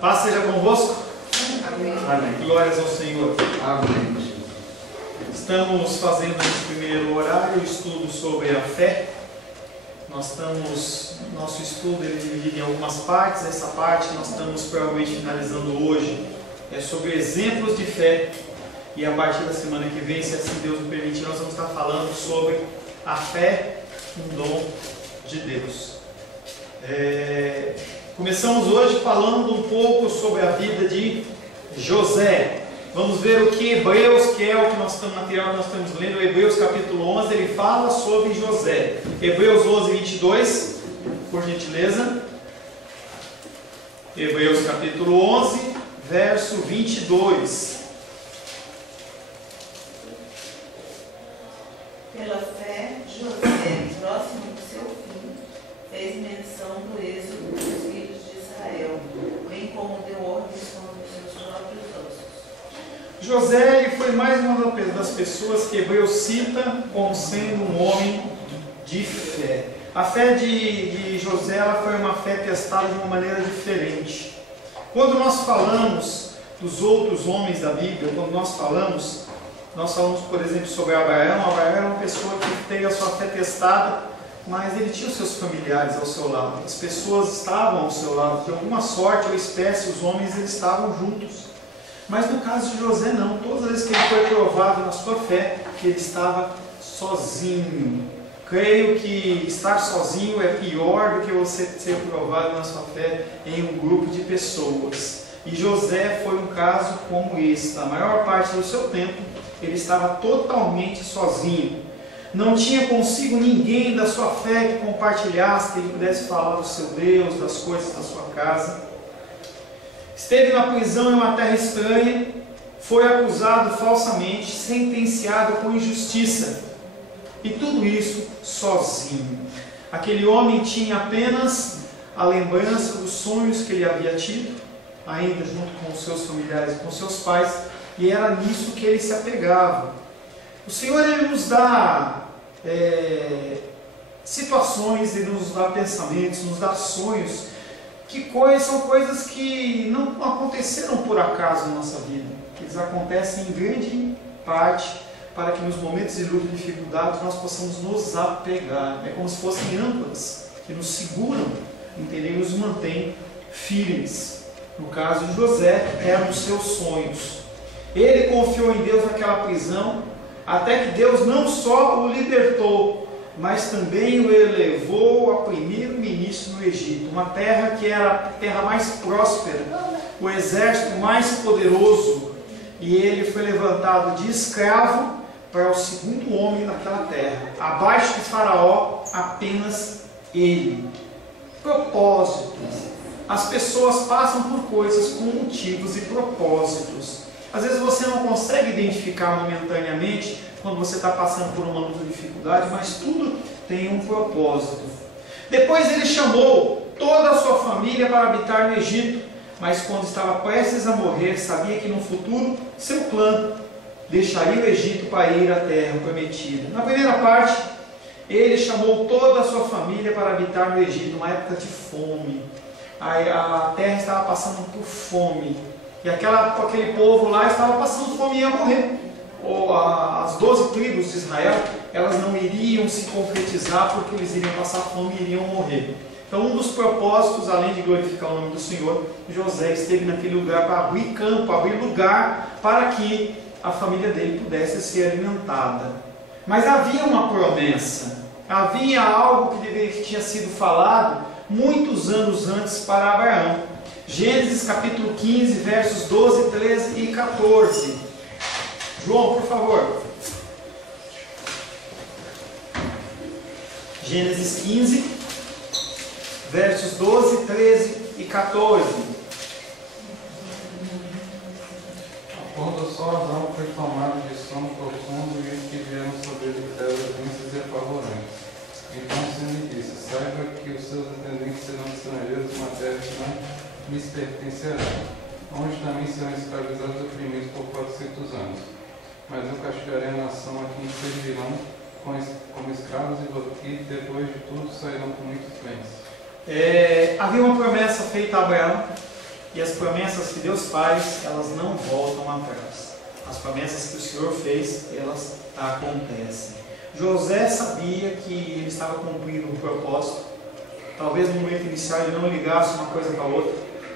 Paz seja convosco. Amém. Amém. Glórias ao Senhor. Amém. Estamos fazendo nesse primeiro horário o estudo sobre a fé. Nosso estudo ele é dividido em algumas partes. Essa parte nós estamos provavelmente finalizando hoje. É sobre exemplos de fé. E a partir da semana que vem, se assim Deus nos permitir, nós vamos estar falando sobre a fé, um dom de Deus. Começamos hoje falando um pouco sobre a vida de José. Vamos ver o que Hebreus, que é o que nós estamos, material que nós estamos lendo, Hebreus capítulo 11, ele fala sobre José. Hebreus 11, 22, por gentileza. Hebreus capítulo 11, verso 22. Pela fé, José, próximo do seu fim, fez menção do êxodo dos filhos de Israel, bem como deu ordens contra os seus próprios ossos. José ele foi mais uma das pessoas que Hebreus cita como sendo um homem de fé. A fé de José ela foi uma fé testada de uma maneira diferente. Quando nós falamos dos outros homens da Bíblia, quando nós falamos, por exemplo, sobre Abraão. Abraão era uma pessoa que teve a sua fé testada, mas ele tinha os seus familiares ao seu lado. As pessoas estavam ao seu lado. De alguma sorte ou espécie, os homens eles estavam juntos. Mas no caso de José, não. Todas as vezes que ele foi provado na sua fé, ele estava sozinho. Creio que estar sozinho é pior do que você ser provado na sua fé em um grupo de pessoas. E José foi um caso como esse. A maior parte do seu tempo, ele estava totalmente sozinho. Não tinha consigo ninguém da sua fé que compartilhasse, que ele pudesse falar do seu Deus, das coisas da sua casa. Esteve na prisão em uma terra estranha, foi acusado falsamente, sentenciado com injustiça. E tudo isso sozinho. Aquele homem tinha apenas a lembrança dos sonhos que ele havia tido, ainda junto com os seus familiares, com seus pais, e era nisso que ele se apegava. O Senhor ele nos dá situações, ele nos dá pensamentos, nos dá sonhos, que são coisas que não aconteceram por acaso na nossa vida. Eles acontecem em grande parte para que nos momentos de luta e dificuldade nós possamos nos apegar. É como se fossem âncoras que nos seguram, entendeu? E nos mantêm firmes. No caso de José, eram os seus sonhos. Ele confiou em Deus naquela prisão, até que Deus não só o libertou, mas também o elevou a primeiro-ministro no Egito, uma terra que era a terra mais próspera, o exército mais poderoso, e ele foi levantado de escravo para o segundo homem naquela terra, abaixo de Faraó, apenas ele. Propósitos. As pessoas passam por coisas com motivos e propósitos. Às vezes você não consegue identificar momentaneamente quando você está passando por uma luta de dificuldade, mas tudo tem um propósito. Depois ele chamou toda a sua família para habitar no Egito, mas quando estava prestes a morrer, sabia que no futuro seu clã deixaria o Egito para ir à terra prometida. Na primeira parte, ele chamou toda a sua família para habitar no Egito, numa época de fome. A terra estava passando por fome. E aquele povo lá estava passando fome e ia morrer. As 12 tribos de Israel, elas não iriam se concretizar porque eles iriam passar fome e iriam morrer. Então um dos propósitos, além de glorificar o nome do Senhor, José esteve naquele lugar para abrir campo, abrir lugar para que a família dele pudesse ser alimentada. Mas havia uma promessa, havia algo que tinha sido falado muitos anos antes para Abraão. Gênesis capítulo 15, versos 12, 13 e 14. João, por favor. Gênesis 15, versos 12, 13 e 14. Quando só Adão foi tomado de sono profundo e os que vieram sobre ele trevas densas e apavorantes. Então o Senhor disse: saiba que os seus descendentes serão estrangeiros numa terra que não lhes pertencerá, onde também serão escravizados e oprimidos por 400 anos. Mas eu castigarei a nação a quem servirão como escravos e depois de tudo sairão com muitos bens. Havia uma promessa feita a Abraão E as promessas que Deus faz, elas não voltam atrás. As promessas que o Senhor fez, elas acontecem. José sabia que ele estava cumprindo um propósito. Talvez no momento inicial ele não ligasse uma coisa com a outra,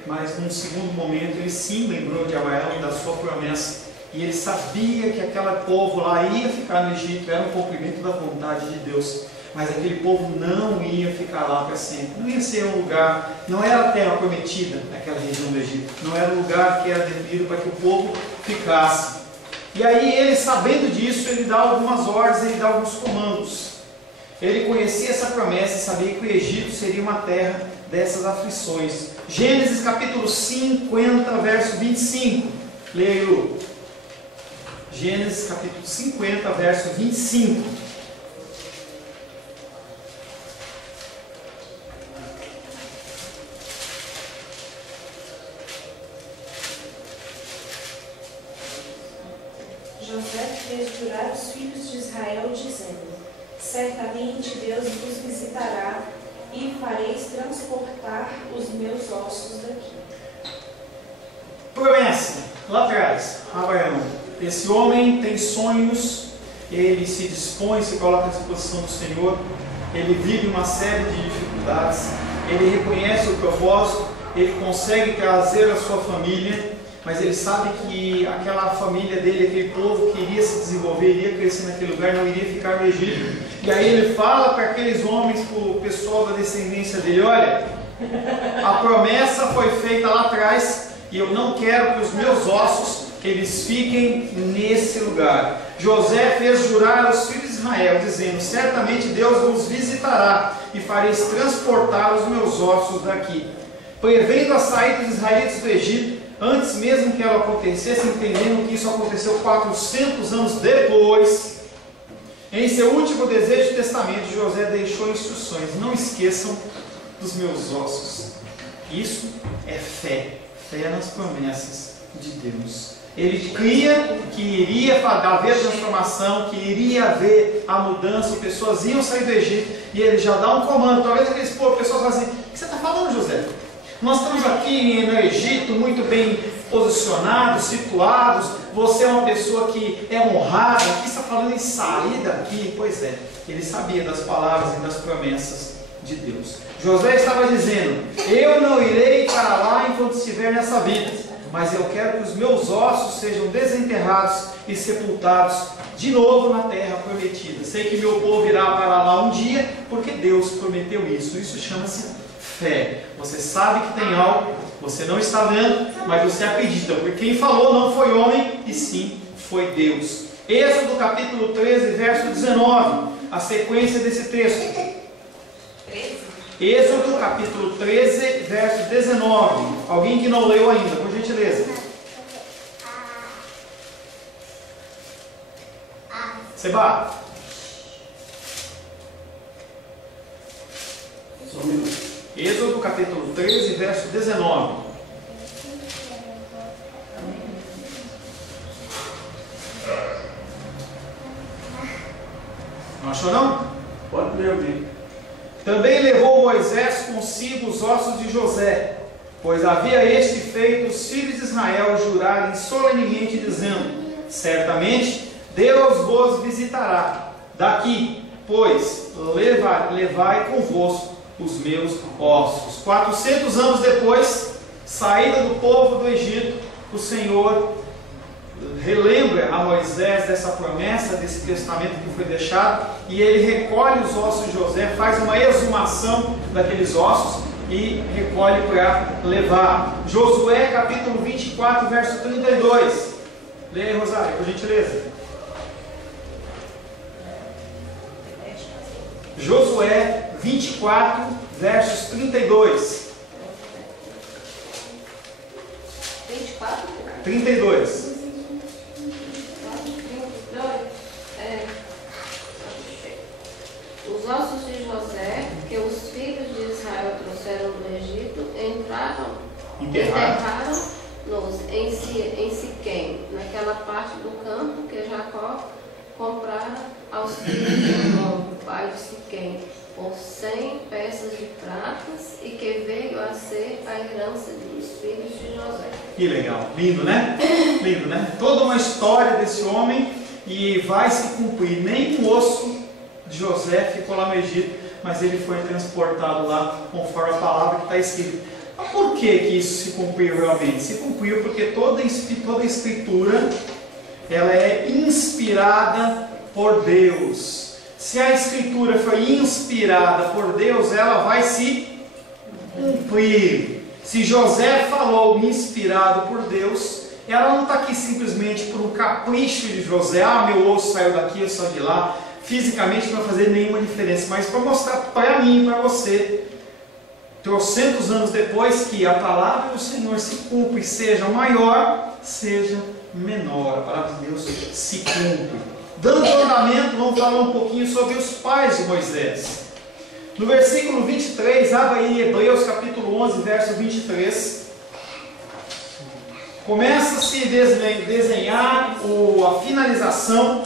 mas num segundo momento ele sim lembrou de Abraão e da sua promessa. E ele sabia que aquele povo lá ia ficar no Egito, era um cumprimento da vontade de Deus. Mas aquele povo não ia ficar lá para sempre. Não ia ser um lugar, não era a terra prometida, aquela região do Egito. Não era um lugar que era definido para que o povo ficasse. E aí ele, sabendo disso, ele dá algumas ordens, ele dá alguns comandos. Ele conhecia essa promessa e sabia que o Egito seria uma terra dessas aflições. Gênesis capítulo 50, verso 25. Leia, Lu. Gênesis capítulo 50, verso 25. José fez jurar os filhos de Israel, dizendo: certamente Deus vos visitará e fareis transportar os meus ossos daqui. Promessa, lá atrás, Abraão. Esse homem tem sonhos, ele se dispõe, se coloca à disposição do Senhor, ele vive uma série de dificuldades, ele reconhece o propósito, ele consegue trazer a sua família, mas ele sabe que aquela família dele, aquele povo que iria se desenvolver, iria crescer naquele lugar, não iria ficar no Egito. E aí ele fala para aqueles homens, para o pessoal da descendência dele: olha, a promessa foi feita lá atrás e eu não quero que os meus ossos eles fiquem nesse lugar. José fez jurar aos filhos de Israel, dizendo: certamente Deus vos visitará e fareis transportar os meus ossos daqui. Prevendo a saída dos israelitas do Egito, antes mesmo que ela acontecesse, entendendo que isso aconteceu 400 anos depois, em seu último desejo de testamento, José deixou instruções: não esqueçam dos meus ossos. Isso é fé, fé nas promessas de Deus. Ele cria que iria haver transformação, que iria haver a mudança, pessoas iam sair do Egito, e ele já dá um comando. Talvez aqueles pessoas falam assim: o que você está falando, José? Nós estamos aqui no Egito muito bem posicionados, situados, você é uma pessoa que é honrada, aqui está falando em sair daqui. Pois é, ele sabia das palavras e das promessas de Deus. José estava dizendo: eu não irei para lá enquanto estiver nessa vida, mas eu quero que os meus ossos sejam desenterrados e sepultados de novo na terra prometida. Sei que meu povo irá para lá um dia, porque Deus prometeu isso. Isso chama-se fé. Você sabe que tem algo, você não está vendo, mas você acredita, porque quem falou não foi homem, e sim foi Deus. Êxodo capítulo 13, verso 19, a sequência desse texto. Êxodo capítulo 13, verso 19. Alguém que não leu ainda, por gentileza. Seba. Êxodo capítulo 13, verso 19. Não achou não? Pode ler, amigo. Também levou Moisés consigo os ossos de José, pois havia este feito os filhos de Israel jurarem solenemente, dizendo: certamente Deus vos visitará. Daqui, pois, levai convosco os meus ossos. 400 anos depois, saída do povo do Egito, o Senhor relembra a Moisés dessa promessa, desse testamento que foi deixado, e ele recolhe os ossos de José, faz uma exumação daqueles ossos e recolhe para levar. Josué capítulo 24, verso 32. Leia aí, Rosário, por gentileza. Josué 24, versos 32. 24? 32. Os ossos de José, que os filhos de Israel trouxeram do Egito, enterraram-nos em Siquém, naquela parte do campo que Jacó comprara aos filhos de Amon, pai de Siquém, por 100 peças de pratas e que veio a ser a herança dos filhos de José. Que legal, lindo, né? Lindo, né? Toda uma história desse homem e vai se cumprir. Nem o osso de José ficou lá no Egito, mas ele foi transportado lá conforme a palavra que está escrita. Mas por que isso se cumpriu realmente? Se cumpriu porque toda a escritura ela é inspirada por Deus. Se a escritura foi inspirada por Deus, ela vai se cumprir. Se José falou inspirado por Deus, ela não está aqui simplesmente por um capricho de José. Ah, meu osso saiu daqui, eu saio de lá. Fisicamente não vai fazer nenhuma diferença, mas para mostrar para mim e para você, 300 anos depois, que a palavra do Senhor se cumpre, seja maior, seja menor. A palavra de Deus se cumpre. Dando andamento, vamos falar um pouquinho sobre os pais de Moisés. No versículo 23, abra aí Hebreus capítulo 11, verso 23. Começa a se desenhar a finalização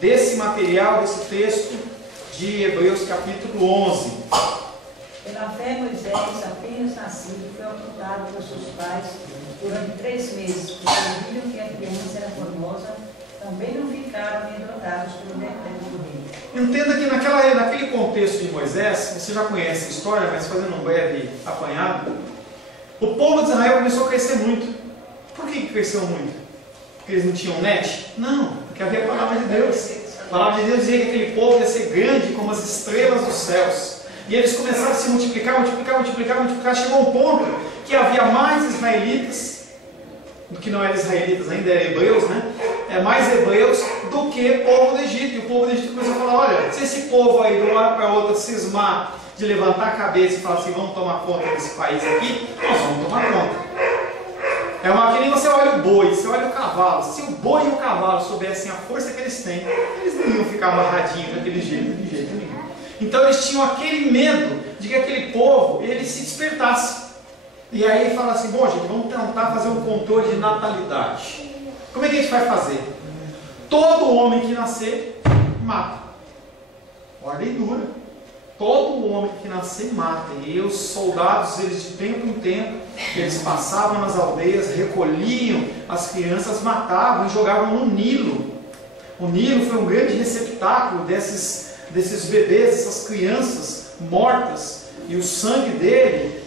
desse material, desse texto de Hebreus capítulo 11. Pela fé, Moisés, apenas nascido, foi ocultado por seus pais durante 3 meses, porque viram que a criança era formosa, também não ficaram amedrontados pelo decreto do rei. Entenda que naquele contexto de Moisés, você já conhece a história, mas fazendo um breve apanhado, o povo de Israel começou a crescer muito. Por que cresceu muito? Porque eles não tinham net? Não, porque havia a palavra de Deus. A palavra de Deus dizia que aquele povo ia ser grande como as estrelas dos céus. E eles começaram a se multiplicar. Chegou um ponto que havia mais israelitas, do que não eram israelitas ainda, eram hebreus, né? Mais hebreus do que povo do Egito. E o povo do Egito começou a falar: olha, se esse povo aí de uma hora para outra cismar de levantar a cabeça e falar assim, vamos tomar conta desse país aqui, nós vamos tomar conta. Que nem você olha o boi, você olha o cavalo. Se o boi e o cavalo soubessem a força que eles têm, eles não iam ficar amarradinhos daquele jeito, de jeito nenhum. Então eles tinham aquele medo de que aquele povo ele se despertasse. E aí fala assim: bom, gente, vamos tentar fazer um controle de natalidade. Como é que a gente vai fazer? Todo homem que nascer, mata. Ordem dura. Todo homem que nascer, mata. E os soldados, eles de tempo em tempo, eles passavam nas aldeias, recolhiam as crianças, matavam e jogavam no Nilo. O Nilo foi um grande receptáculo desses bebês, dessas crianças mortas. E o sangue dele,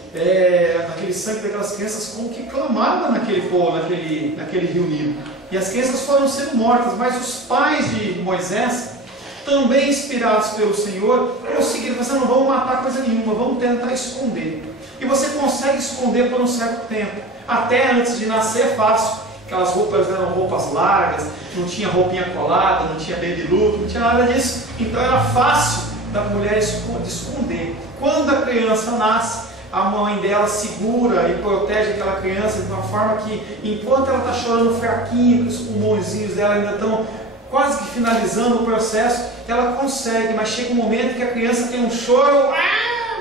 aquele sangue daquelas crianças, como que clamava naquele povo, naquele rio Nilo. E as crianças foram sendo mortas, mas os pais de Moisés, também inspirados pelo Senhor, conseguiram fazer: não vamos matar coisa nenhuma, vamos tentar esconder. E você consegue esconder por um certo tempo. Até antes de nascer é fácil. Aquelas roupas eram roupas largas, não tinha roupinha colada, não tinha baby look, não tinha nada disso. Então era fácil da mulher esconder. Quando a criança nasce, a mãe dela segura e protege aquela criança de uma forma que, enquanto ela está chorando fraquinho, que os pulmõezinhos dela ainda estão quase que finalizando o processo, ela consegue, mas chega um momento que a criança tem um choro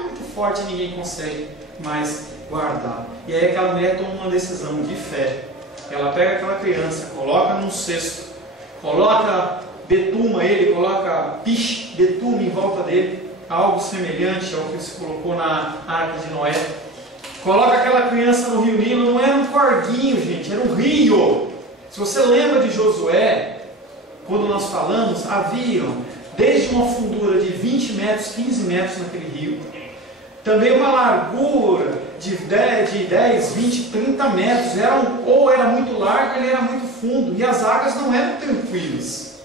muito forte e ninguém consegue mais guardar. E aí aquela mulher toma uma decisão de fé. Ela pega aquela criança, coloca num cesto, coloca betuma ele, coloca betume em volta dele, algo semelhante ao que se colocou na Arca de Noé. Coloca aquela criança no rio Nilo. Não era um corguinho, gente, era um rio. Se você lembra de Josué, quando nós falamos, haviam desde uma fundura de 20 metros, 15 metros naquele rio, também uma largura de 10, 20, 30 metros, ou era muito largo, ele era muito fundo, e as águas não eram tranquilas.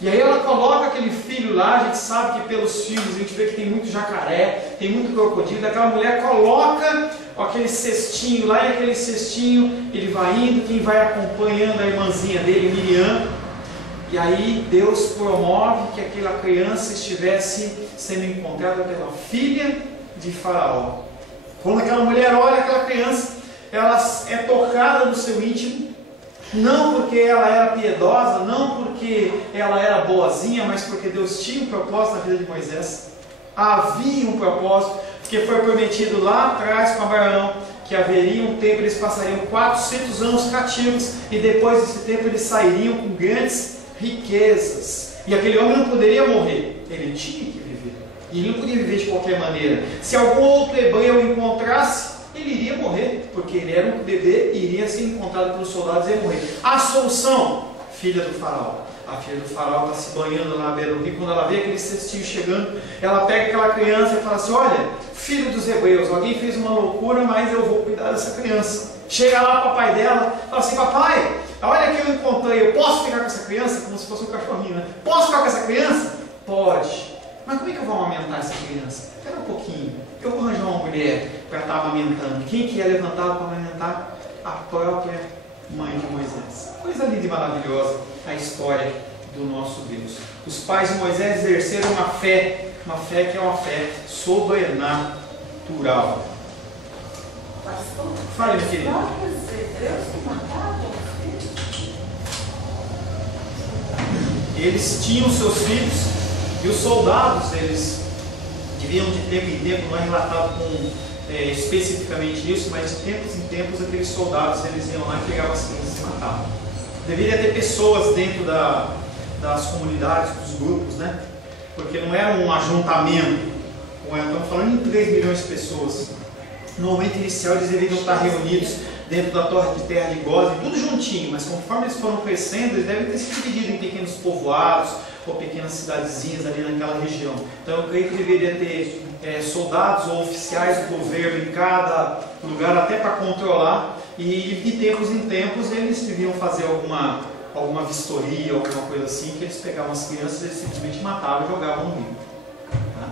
E aí ela coloca aquele filho lá, a gente sabe que pelos filhos a gente vê que tem muito jacaré, tem muito crocodilo, aquela mulher coloca aquele cestinho lá, e aquele cestinho ele vai indo, quem vai acompanhando a irmãzinha dele, Miriam. E aí Deus promove que aquela criança estivesse sendo encontrada pela filha de Faraó. Quando aquela mulher olha aquela criança, ela é tocada no seu íntimo, não porque ela era piedosa, não porque ela era boazinha, mas porque Deus tinha um propósito na vida de Moisés. Havia um propósito, porque foi prometido lá atrás com Abraão que haveria um tempo, eles passariam 400 anos cativos, e depois desse tempo eles sairiam com grandes riquezas. E aquele homem não poderia morrer, ele tinha que viver. E ele não podia viver de qualquer maneira. Se algum outro hebreu o encontrasse, ele iria morrer, porque ele era um bebê e iria ser encontrado pelos soldados e ia morrer. A solução, filha do faraó. A filha do faraó está se banhando lá na beira do rio. Quando ela vê aquele cestinho chegando, ela pega aquela criança e fala assim: olha, filho dos hebreus, alguém fez uma loucura, mas eu vou cuidar dessa criança. Chega lá o papai dela, fala assim: papai, olha que eu encontrei, eu posso ficar com essa criança? Como se fosse um cachorrinho, né? Posso ficar com essa criança? Pode. Mas como é que eu vou amamentar essa criança? Espera um pouquinho, eu vou arranjar uma mulher para estar amamentando. Quem que é levantado para amamentar? A própria mãe de Moisés. Coisa linda e maravilhosa a história do nosso Deus. Os pais de Moisés exerceram uma fé que é uma fé sobrenatural. Pastor, Fale, meu querido. os hebreus que matavam os filhos? Eles tinham seus filhos e os soldados, eles deviam de tempo em tempo, não é relatado especificamente isso, mas de tempos em tempos aqueles soldados eles iam lá e pegavam as crianças e matavam. Deveria ter pessoas dentro das comunidades, dos grupos, né? Porque não era um ajuntamento, estamos falando em 3 milhões de pessoas. No momento inicial eles deveriam estar reunidos dentro da torre de terra de Gósen, tudo juntinho, mas conforme eles foram crescendo, eles devem ter se dividido em pequenos povoados ou pequenas cidadezinhas ali naquela região. Então eu creio que deveria ter soldados ou oficiais do governo em cada lugar, até para controlar, e de tempos em tempos eles deviam fazer alguma vistoria, alguma coisa assim, que eles pegavam as crianças e eles simplesmente matavam e jogavam no rio. Tá?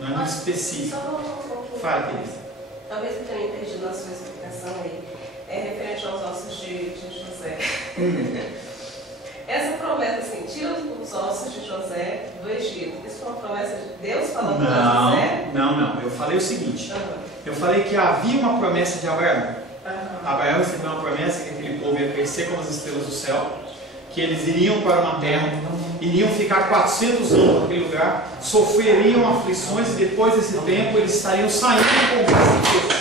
Não é muito específico. Só um pouquinho. Fala, querida. Talvez eu tenha entendido na sua explicação aí. É referente aos ossos de José. Essa promessa, assim, tira os ossos de José do Egito. Isso foi uma promessa de Deus falando para José? Não. Eu falei o seguinte. Eu falei que havia uma promessa de Abraão. Abraão recebeu uma promessa que aquele povo ia crescer como as estrelas do céu, que eles iriam para uma terra, iriam ficar 400 anos naquele lugar, sofreriam aflições e depois desse tempo eles estariam saindo com graça de Deus.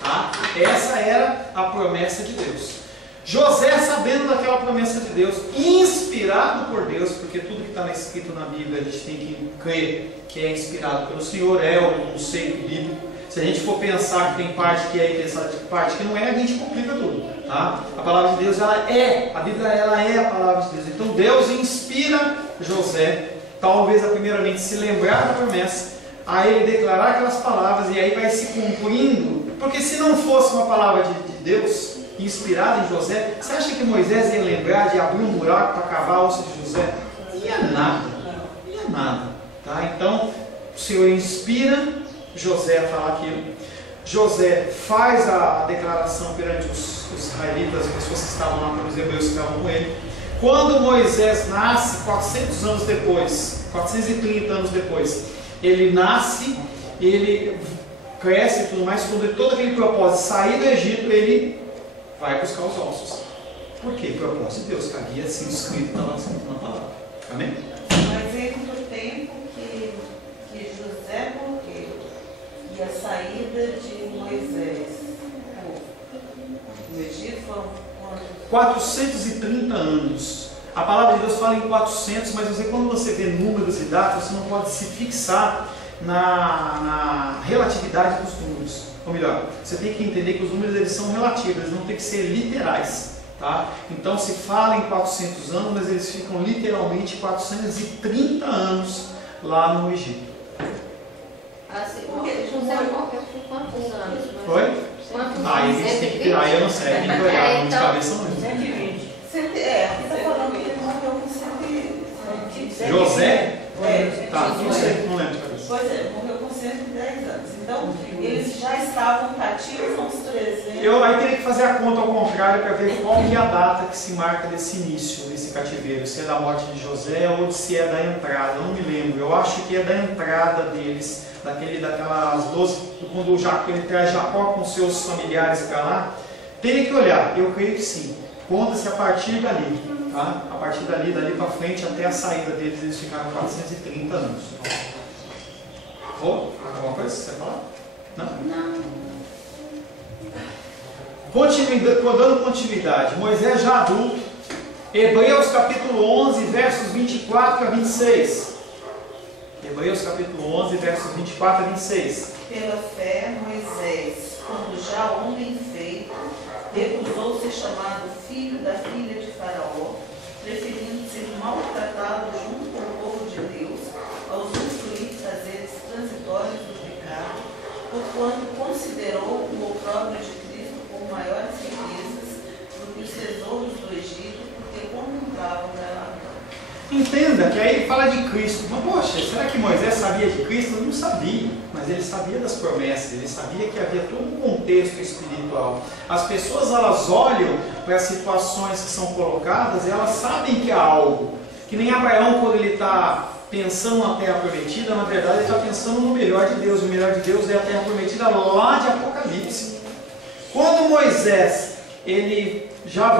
Tá? Essa era a promessa de Deus. José, sabendo daquela promessa de Deus, inspirado por Deus, porque tudo que está escrito na Bíblia a gente tem que crer que é inspirado pelo Senhor, é o conceito bíblico. Se a gente for pensar que tem parte que é e pensar que parte que não é, a gente complica tudo. Tá? A palavra de Deus, a Bíblia ela é a palavra de Deus. Então Deus inspira José, talvez primeiramente se lembrar da promessa, a ele declarar aquelas palavras e aí vai se cumprindo. Porque se não fosse uma palavra de Deus inspirada em José, você acha que Moisés ia lembrar de abrir um buraco para cavar o osso de José? Ia nada. Tá? Então o Senhor inspira José a falar aquilo. José faz a declaração perante os israelitas, as pessoas que estavam lá, os hebreus que estavam com ele. Quando Moisés nasce, 400 anos depois, 430 anos depois, ele nasce, ele cresce e tudo mais, quando todo aquele propósito de sair do Egito, ele vai buscar os ossos. Por quê? Propósito de Deus, que havia sido escrito na palavra. Amém? Mas entre o tempo que José morreu e a saída de Moisés do Egito foram quantos? 430 anos. A palavra de Deus fala em 400, mas quando você vê números e datas, você não pode se fixar na relatividade dos números. Ou melhor, você tem que entender que os números eles são relativos, eles não têm que ser literais. Tá? Então se fala em 400 anos, mas eles ficam literalmente 430 anos lá no Egito. Assim, José morreu com quantos anos? Foi? Quantos Aí anos? eles têm que virar, eu não sei, tem que olhar, não de cabeça não. 120. Aqui está falando que ele morreu com 120. José? É. Tá, não sei, não lembro de cabeça. Pois é, morreu com 110 anos. Então, eles já estavam cativos uns 300. Eu aí teria que fazer a conta ao contrário para ver qual que é a data que se marca desse início, desse cativeiro. Se é da morte de José ou se é da entrada, não me lembro. Eu acho que é da entrada deles, daquelas 12, quando ele traz Jacó com seus familiares para lá. Teria que olhar, eu creio que sim. Conta-se a partir dali, tá? A partir dali para frente, até a saída deles, eles ficaram 430 anos. Alguma coisa que você falar? Não? Dando continuidade, Moisés já adulto, Hebreus capítulo 11, versos 24 a 26. Hebreus capítulo 11, versos 24 a 26. Pela fé, Moisés, quando já homem feito, recusou ser chamado filho da filha de Faraó, preferindo ser maltratado junto com o povo de Deus, aos usufruir prazeres transitórios do pecado, porquanto considerou o opróbrio de Cristo por maiores riquezas do que os tesouros do Egito, porque contemplavam o galardão. Entenda que aí ele fala de Cristo. Mas, poxa, será que Moisés sabia de Cristo? Ele não sabia, mas ele sabia das promessas, ele sabia que havia todo um contexto espiritual. As pessoas, elas olham para as situações que são colocadas e elas sabem que há algo. Que nem Abraão, quando ele está pensando na terra prometida, na verdade ele está pensando no melhor de Deus. O melhor de Deus é a terra prometida lá de Apocalipse. Quando Moisés, ele já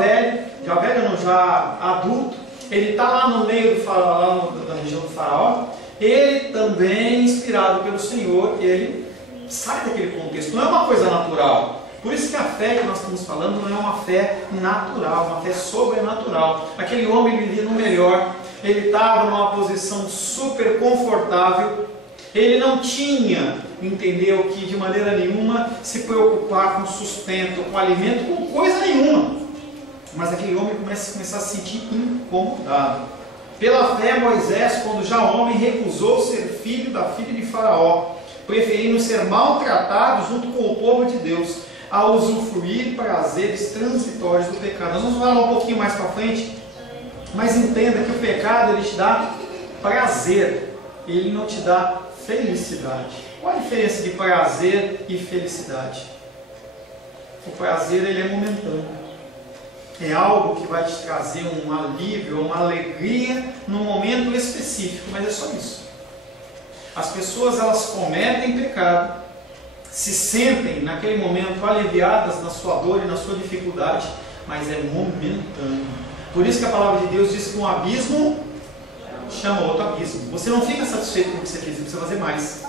adulto, ele está lá no meio do faraó, lá na região do faraó, ele também, inspirado pelo Senhor, ele sai daquele contexto. Não é uma coisa natural. Por isso que a fé que nós estamos falando não é uma fé natural, uma fé sobrenatural. Aquele homem vivia no melhor, ele estava numa posição super confortável, ele não tinha, entendeu, que de maneira nenhuma se preocupar com sustento, com alimento, com coisa nenhuma. Mas aquele homem começa a se sentir incomodado. Pela fé, Moisés, quando já homem, recusou ser filho da filha de Faraó, preferindo ser maltratado junto com o povo de Deus, a usufruir prazeres transitórios do pecado. Nós vamos falar um pouquinho mais para frente, mas entenda que o pecado, ele te dá prazer, ele não te dá felicidade. Qual a diferença de prazer e felicidade? O prazer, ele é momentâneo. É algo que vai te trazer um alívio, uma alegria num momento específico, mas é só isso. As pessoas, elas cometem pecado, se sentem naquele momento aliviadas na sua dor e na sua dificuldade, mas é momentâneo. Por isso que a palavra de Deus diz que um abismo chama outro abismo. Você não fica satisfeito com o que você fez, você precisa fazer mais.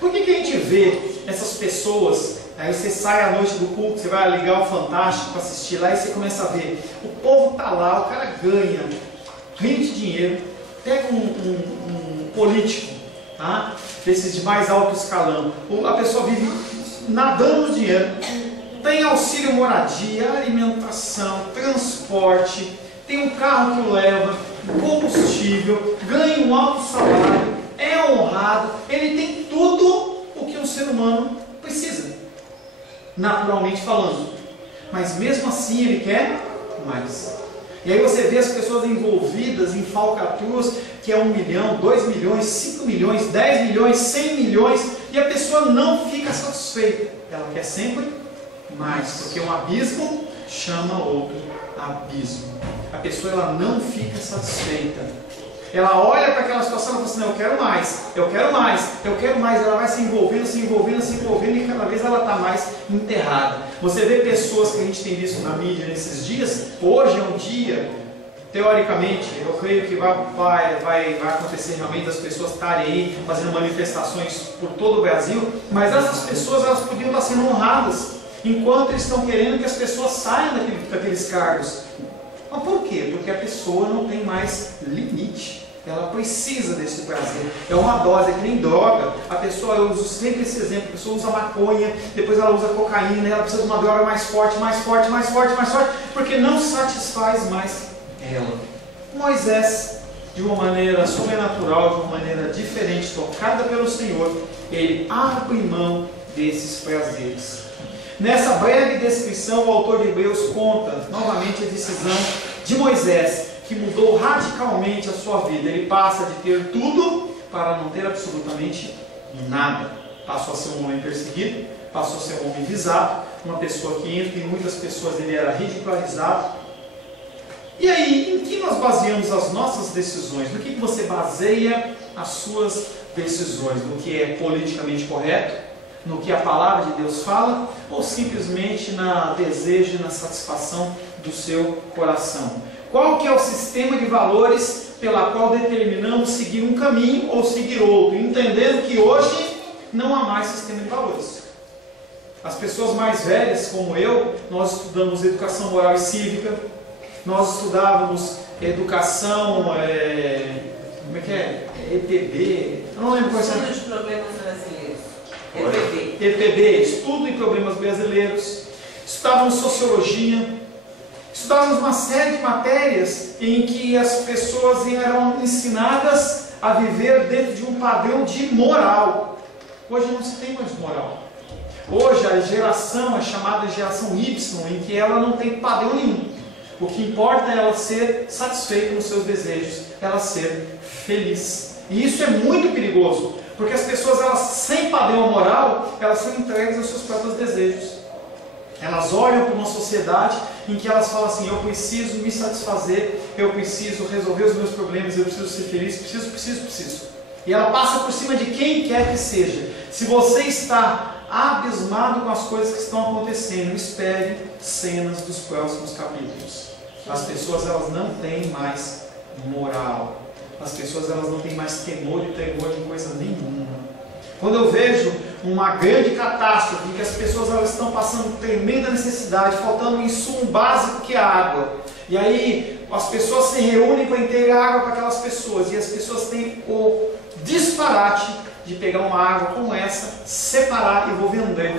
Por que a gente vê essas pessoas? Aí você sai à noite do culto, você vai ligar o Fantástico para assistir lá e você começa a ver. O povo está lá, o cara ganha de dinheiro, pega um político, tá? Desses de mais alto escalão. A pessoa vive nadando no dinheiro, tem auxílio moradia, alimentação, transporte, tem um carro que o leva, combustível, ganha um alto salário, é honrado, ele tem tudo o que um ser humano precisa, naturalmente falando, mas mesmo assim ele quer mais. E aí você vê as pessoas envolvidas em falcatruas, que é 1 milhão, 2 milhões, 5 milhões, 10 milhões, 100 milhões, e a pessoa não fica satisfeita, ela quer sempre mais, porque um abismo chama outro abismo. A pessoa, ela não fica satisfeita. Ela olha para aquela situação e fala assim, não, eu quero mais, eu quero mais, eu quero mais. Ela vai se envolvendo, se envolvendo, se envolvendo, e cada vez ela está mais enterrada. Você vê pessoas que a gente tem visto na mídia nesses dias. Hoje é um dia, teoricamente, eu creio que vai acontecer realmente das pessoas estarem aí fazendo manifestações por todo o Brasil, mas essas pessoas, elas podiam estar sendo honradas, enquanto eles estão querendo que as pessoas saiam daqueles cargos. Mas por quê? Porque a pessoa não tem mais limite. Ela precisa desse prazer. É uma dose, é que nem droga. A pessoa, eu uso sempre esse exemplo, a pessoa usa maconha, depois ela usa cocaína, ela precisa de uma droga mais forte, mais forte, mais forte, mais forte, porque não satisfaz mais ela. Moisés, de uma maneira sobrenatural, de uma maneira diferente, tocada pelo Senhor, ele abre mão desses prazeres. Nessa breve descrição, o autor de Hebreus conta novamente a decisão de Moisés, que mudou radicalmente a sua vida. Ele passa de ter tudo para não ter absolutamente nada. Passou a ser um homem perseguido, passou a ser um homem visado, uma pessoa que entre muitas pessoas ele era ridicularizado. E aí, em que nós baseamos as nossas decisões? No que você baseia as suas decisões? No que é politicamente correto? No que a palavra de Deus fala, ou simplesmente na desejo e na satisfação do seu coração? Qual que é o sistema de valores pela qual determinamos seguir um caminho ou seguir outro, entendendo que hoje não há mais sistema de valores. As pessoas mais velhas, como eu, nós estudamos educação moral e cívica, nós estudávamos educação como é que é? EPB, eu não lembro qual é. Estudo de Problemas Brasileiros. EPB. EPB, Estudo em Problemas Brasileiros. Estudávamos Sociologia. Estudávamos uma série de matérias em que as pessoas eram ensinadas a viver dentro de um padrão de moral. Hoje não se tem mais moral. Hoje a geração é chamada de geração Y, em que ela não tem padrão nenhum. O que importa é ela ser satisfeita nos seus desejos, ela ser feliz. E isso é muito perigoso, porque as pessoas, elas, sem padrão moral, elas são entregues aos seus próprios desejos. Elas olham para uma sociedade em que elas falam assim: eu preciso me satisfazer, eu preciso resolver os meus problemas, eu preciso ser feliz, preciso. E ela passa por cima de quem quer que seja. Se você está abismado com as coisas que estão acontecendo, espere cenas dos próximos capítulos. As pessoas, elas não têm mais moral. As pessoas, elas não têm mais temor e tremor de coisa nenhuma. Quando eu vejo uma grande catástrofe em que as pessoas, elas estão passando tremenda necessidade, faltando um insumo básico que é a água, e aí as pessoas se reúnem para entregar água para aquelas pessoas, e as pessoas têm o disparate de pegar uma água como essa, separar e vou vender.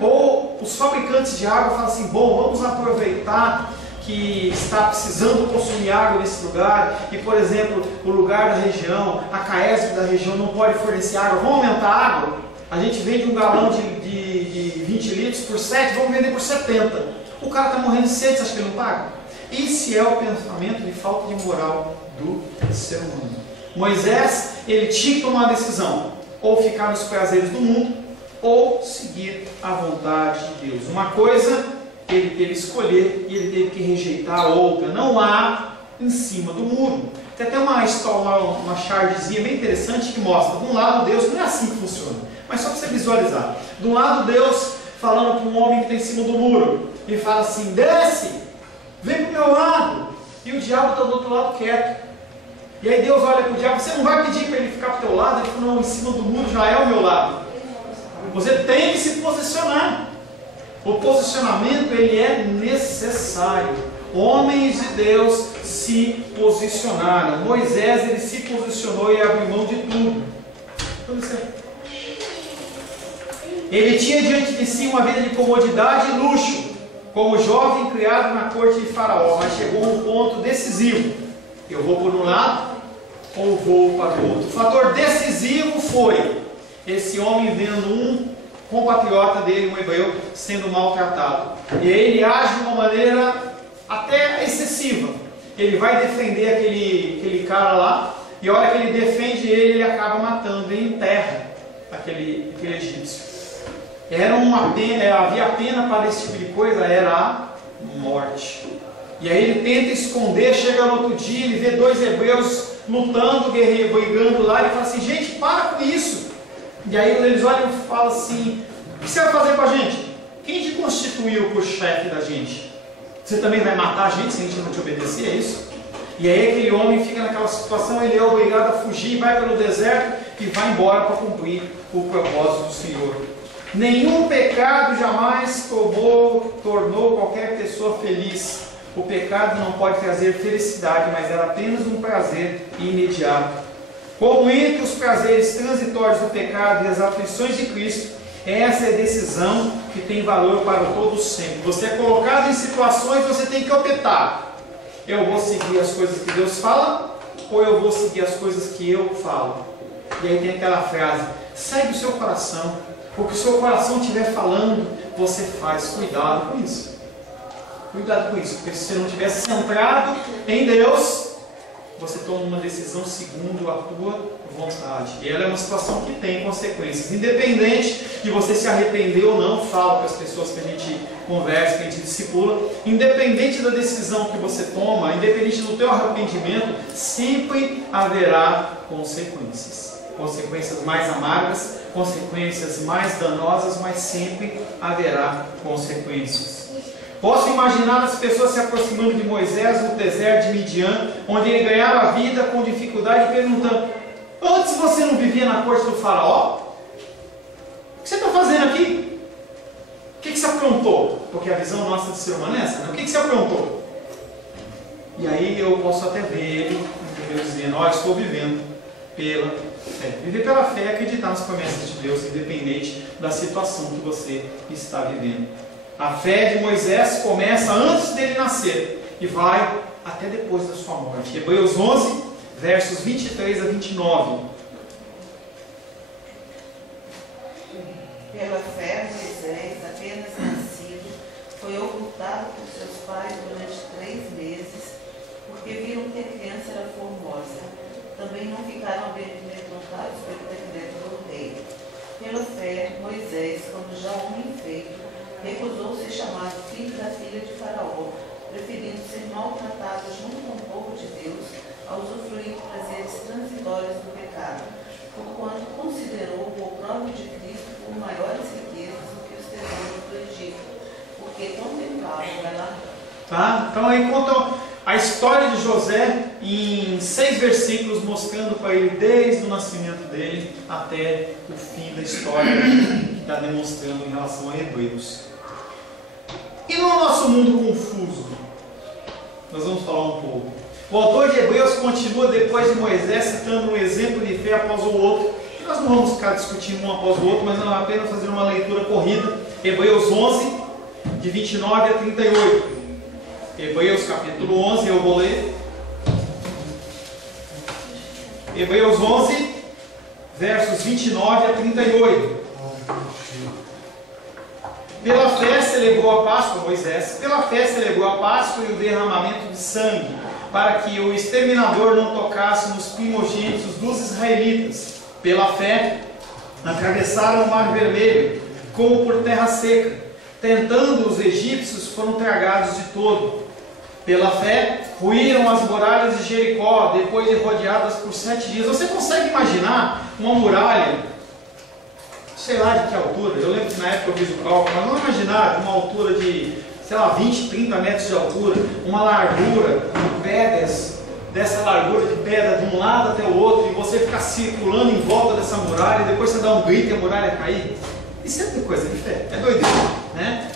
Ou os fabricantes de água falam assim: bom, vamos aproveitar que está precisando consumir água nesse lugar, e por exemplo, o lugar da região, a Caesp da região não pode fornecer água, vamos aumentar a água? A gente vende um galão de 20 litros por 7, vamos vender por 70. O cara está morrendo de sede, você acha que ele não paga? Esse é o pensamento de falta de moral do ser humano. Moisés, ele tinha que tomar uma decisão: ou ficar nos prazeres do mundo, ou seguir a vontade de Deus. Uma coisa ele teve que escolher e ele teve que rejeitar a outra. Não há em cima do muro. Tem até uma história, uma chargezinha bem interessante que mostra: de um lado Deus, não é assim que funciona, mas só para você visualizar. De um lado Deus falando para um homem que está em cima do muro, e fala assim: desce, vem para o meu lado. E o diabo está do outro lado quieto. E aí Deus olha para o diabo: você não vai pedir para ele ficar para o teu lado? Ele falou: não, em cima do muro já é o meu lado. Você tem que se posicionar. O posicionamento, ele é necessário. Homens de Deus se posicionaram. Moisés, ele se posicionou e abriu mão de tudo. Ele tinha diante de si uma vida de comodidade e luxo, como jovem criado na corte de Faraó, mas chegou a um ponto decisivo: eu vou por um lado ou vou para o outro. O fator decisivo foi esse homem vendo um compatriota dele, um hebreu, sendo maltratado. E aí ele age de uma maneira até excessiva. Ele vai defender aquele cara lá, e a hora que ele defende ele, ele acaba matando, ele enterra aquele egípcio. Havia pena para esse tipo de coisa, era a morte. E aí ele tenta esconder, chega no outro dia, ele vê dois hebreus lutando, brigando lá, ele fala assim: gente, para com isso. E aí eles olham e falam assim: o que você vai fazer com a gente? Quem te constituiu por chefe da gente? Você também vai matar a gente se a gente não te obedecer? É isso? E aí aquele homem fica naquela situação, ele é obrigado a fugir, vai pelo deserto e vai embora para cumprir o propósito do Senhor. Nenhum pecado jamais tornou qualquer pessoa feliz. O pecado não pode trazer felicidade, mas era apenas um prazer imediato. Como entre os prazeres transitórios do pecado e as aflições de Cristo, essa é a decisão que tem valor para todos sempre. Você é colocado em situações, você tem que optar: eu vou seguir as coisas que Deus fala, ou eu vou seguir as coisas que eu falo? E aí tem aquela frase: segue o seu coração, porque se o seu coração estiver falando, você faz. Cuidado com isso. Cuidado com isso, porque se você não estiver centrado em Deus, você toma uma decisão segundo a tua vontade. E ela é uma situação que tem consequências. Independente de você se arrepender ou não, falo para as pessoas que a gente conversa, que a gente discipula, independente da decisão que você toma, independente do teu arrependimento, sempre haverá consequências. Consequências mais amargas, consequências mais danosas, mas sempre haverá consequências. Posso imaginar as pessoas se aproximando de Moisés no deserto de Midian, onde ele ganhava a vida com dificuldade, perguntando: antes você não vivia na corte do faraó? O que você está fazendo aqui? O que você aprontou? Porque a visão nossa de ser humano é essa, né? O que você aprontou? E aí eu posso até ver ele, dizendo, olha, estou vivendo pela fé. Viver pela fé é acreditar nas promessas de Deus, independente da situação que você está vivendo. A fé de Moisés começa antes dele nascer e vai até depois da sua morte. Hebreus 11, versos 23 a 29. Pela fé, Moisés, apenas nascido, foi ocultado por seus pais durante 3 meses, porque viram que a criança era formosa. Também não ficaram amedrontados pelo decreto do rei. Pela fé, Moisés, quando já homem feito, recusou ser chamado filho da filha de Faraó, preferindo ser maltratado junto com o povo de Deus, a usufruir de prazeres transitórios do pecado, porquanto considerou o opróbrio de Cristo por maiores riquezas do que os tesouros do Egito, porque contemplava o galardão. Tá? Então aí conta a história de José em 6 versículos, mostrando para ele desde o nascimento dele até o fim da história que está demonstrando em relação a Hebreus. E no nosso mundo confuso, nós vamos falar um pouco. O autor de Hebreus continua depois de Moisés citando um exemplo de fé após o outro. E nós não vamos ficar discutindo um após o outro, mas não é apenas fazer uma leitura corrida. Hebreus 11, de 29 a 38. Hebreus capítulo 11, eu vou ler. Hebreus 11, versos 29 a 38. Pela fé celebrou a Páscoa, Moisés, pela fé celebrou a Páscoa e o derramamento de sangue, para que o exterminador não tocasse nos primogênitos dos israelitas. Pela fé, atravessaram o Mar Vermelho, como por terra seca, tentando os egípcios, foram tragados de todo. Pela fé, ruíram as muralhas de Jericó, depois de rodeadas por 7 dias. Você consegue imaginar uma muralha, sei lá de que altura? Eu lembro que na época eu fiz o cálculo, mas não imaginar uma altura de, sei lá, 20, 30 metros de altura, uma largura, pedras, dessa largura de pedra de um lado até o outro, e você ficar circulando em volta dessa muralha, e depois você dá um grito e a muralha cair. Isso é coisa de fé, é doideira, né?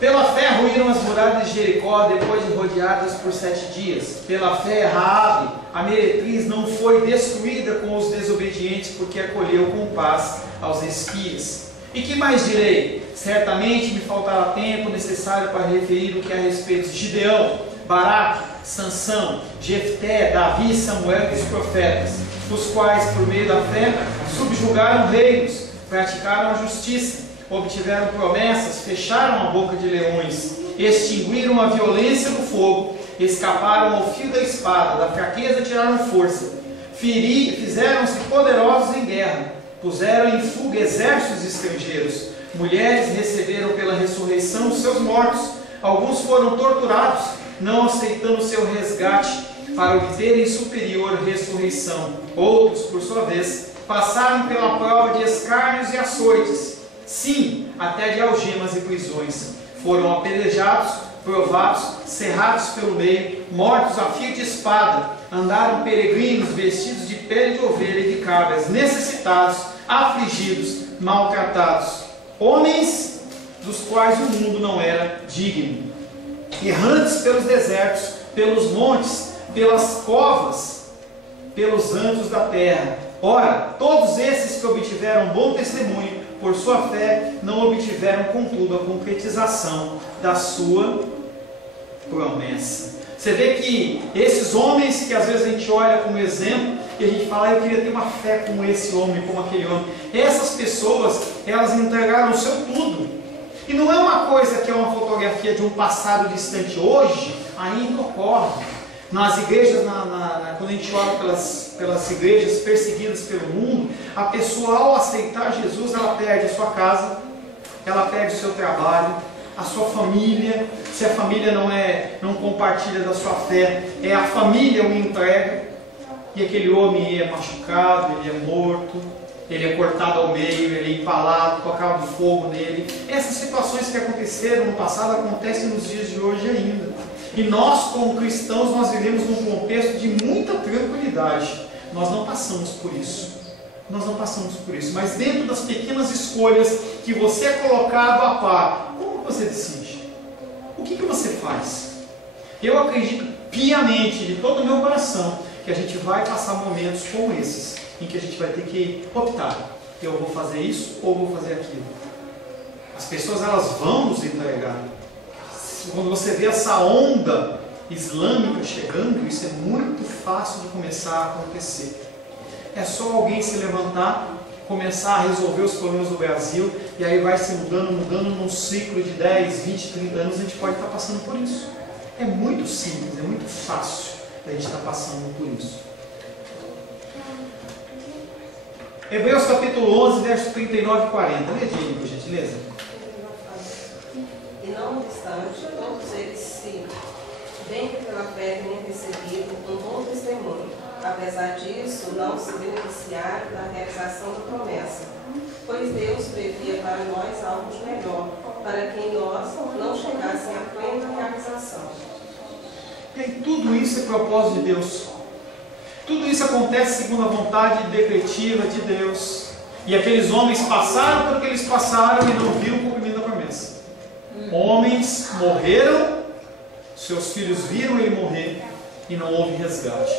Pela fé ruíram as muralhas de Jericó, depois de rodeadas por 7 dias. Pela fé, Raabe, a meretriz, não foi destruída com os desobedientes, porque acolheu com paz aos espias. E que mais direi? Certamente me faltará tempo necessário para referir o que a respeito de Gideão, Baraque, Sansão, Jefté, Davi, Samuel e os profetas, os quais, por meio da fé, subjugaram reinos, praticaram a justiça, obtiveram promessas, fecharam a boca de leões, extinguiram a violência do fogo, escaparam ao fio da espada, da fraqueza tiraram força, fizeram-se poderosos em guerra, puseram em fuga exércitos estrangeiros, mulheres receberam pela ressurreição os seus mortos, alguns foram torturados, não aceitando seu resgate para obterem superior ressurreição, outros, por sua vez, passaram pela prova de escárnios e açoites, sim, até de algemas e prisões. Foram apedrejados, provados, cerrados pelo meio, mortos a fio de espada. Andaram peregrinos vestidos de pele de ovelha e de cabras, necessitados, afligidos, maltratados. Homens dos quais o mundo não era digno. Errantes pelos desertos, pelos montes, pelas covas, pelos anjos da terra. Ora, todos esses que obtiveram bom testemunho, por sua fé, não obtiveram, contudo, a concretização da sua promessa. Você vê que esses homens que às vezes a gente olha como exemplo e a gente fala, eu queria ter uma fé como esse homem, como aquele homem. Essas pessoas, elas entregaram o seu tudo. E não é uma coisa que é uma fotografia de um passado distante. Hoje ainda ocorre. Nas igrejas, quando a gente olha pelas igrejas perseguidas pelo mundo, a pessoa, ao aceitar Jesus, ela perde a sua casa, ela perde o seu trabalho, a sua família. Se a família não compartilha da sua fé, é a família o entrega, e aquele homem é machucado, ele é morto, ele é cortado ao meio, ele é empalado, tocado fogo nele. Essas situações que aconteceram no passado acontecem nos dias de hoje ainda. E nós, como cristãos, nós vivemos num contexto de muita tranquilidade. Nós não passamos por isso. Nós não passamos por isso. Mas dentro das pequenas escolhas que você é colocado a par, como você decide? O que você faz? Eu acredito piamente, de todo o meu coração, que a gente vai passar momentos como esses, em que a gente vai ter que optar. Eu vou fazer isso ou vou fazer aquilo. As pessoas, elas vão nos entregar. Quando você vê essa onda islâmica chegando, isso é muito fácil de começar a acontecer. É só alguém se levantar, começar a resolver os problemas do Brasil, e aí vai se mudando num ciclo de 10, 20, 30 anos, a gente pode estar passando por isso. É muito simples, é muito fácil a gente estar passando por isso. Hebreus capítulo 11, versos 39 e 40. Lê, Dini, por gentileza. E não obstante, todos eles se bem que pela fé tenham recebido um bom testemunho. Apesar disso, não se beneficiaram da realização da promessa, pois Deus previa para nós algo de melhor, para que nós não chegássemos à plena realização. E tudo isso é propósito de Deus. Tudo isso acontece segundo a vontade decretiva de Deus. E aqueles homens passaram por que eles passaram e não viram o cumprimento da promessa. Homens morreram, seus filhos viram ele morrer e não houve resgate.